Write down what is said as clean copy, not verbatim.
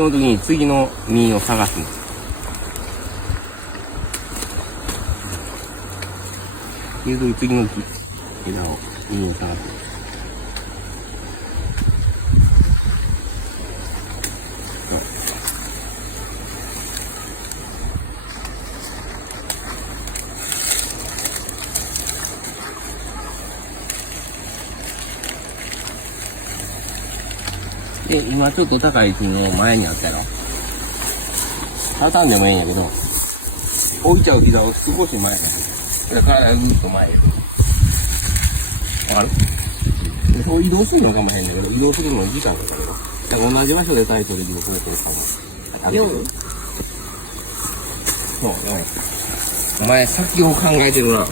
その時に次の実を探すんです。次の枝を、実を探す。で、今ちょっと高い木の前にあったやろ。畳んでもええんやけど、置いちゃう膝を少し前に。だからぐっと前へ。わかる？そう移動するのかもへんだけど、移動するのに時間かかるよ。だから同じ場所でタイトルでこれとかも。そう、お前先を考えてるな。